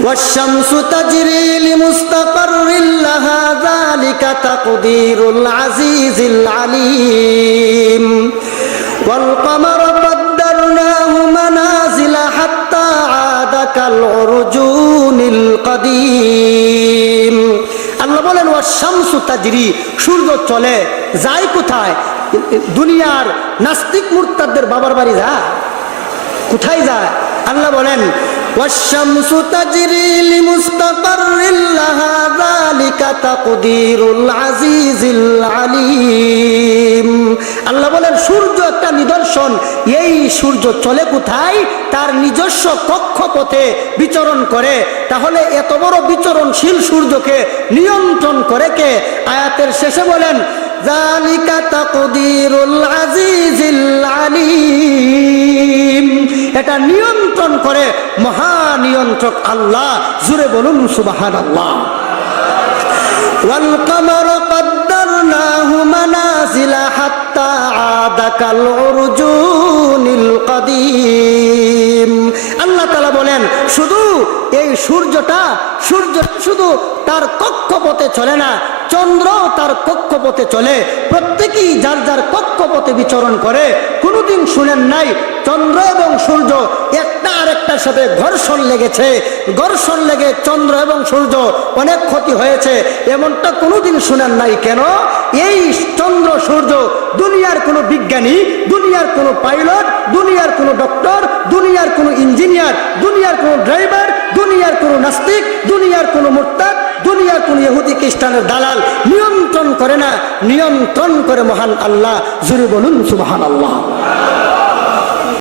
والشمس تجري لمستقر لها ذلك تقدير العزيز العليم والقمر قدرناه منازل حتى عاد كالعرجون القديم আল্লাহ বলেন ও শামসু তাজরি সূর্য চলে যায় কোথায় দুনিয়ার নাস্তিক মুরতাদের বাবার বাড়ি যায় কোথায় যায় আল্লাহ বলেন والشمس تجري لمستقر لها ذلك تقدير العزيز العليم আল্লাহ বলেন সূর্য একটা নিদর্শন এই সূর্য চলে কোথায় তার নিজস্ব কক্ষপথে বিচরণ করে তাহলে এত বড় বিচরণশীল সূর্যকে নিয়ন্ত্রণ করে কে আয়াতের শেষে বলেন ذلك تقدير العزيز العليم এটা নিয়ন্ত্রণ করে মহানিয়ন্ত্রক আল্লাহ জুড়ে বলুন সুবাহান আল্লাহ والقمر قدرناه منازل حتى عاد كالعرجون القديم আল্লাহ তালা বলেন, শুধু এই সূর্যটা সূর্য শুধু তার কক্ষপথে চলে না চন্দ্র তার কক্ষপথে চলে। প্রত্যেকেই যার যার কক্ষপথে বিচরণ করে, কোনোদিন শুনেন নাই, চন্দ্র এবং সূর্য একটা আরেকটার সাথে ঘর্ষণ লেগেছে। ঘর্ষণ লেগে চন্দ্র এবং সূর্য অনেক ক্ষতি হয়েছে, এমনটা কোনোদিন শুনেন নাই কেন? এই চন্দ্র, সূর্য দুনিয়ার কোনো বিজ্ঞানী, দুনিয়ার কোনো পাইলট, দুনিয়ার কোনো ডক্টর ইঞ্জিনিয়ার দুনিয়ার কোনো ড্রাইভার, দুনিয়ার কোনো নাস্তিক, দুনিয়ার কোনো মোর্তাদ দুনিয়ার কোনো ইহুদি খ্রিস্টানের দালাল নিয়ন্ত্রণ করে না, নিয়ন্ত্রণ করে মহান আল্লাহ জুরি বলুন সুবাহান আল্লাহ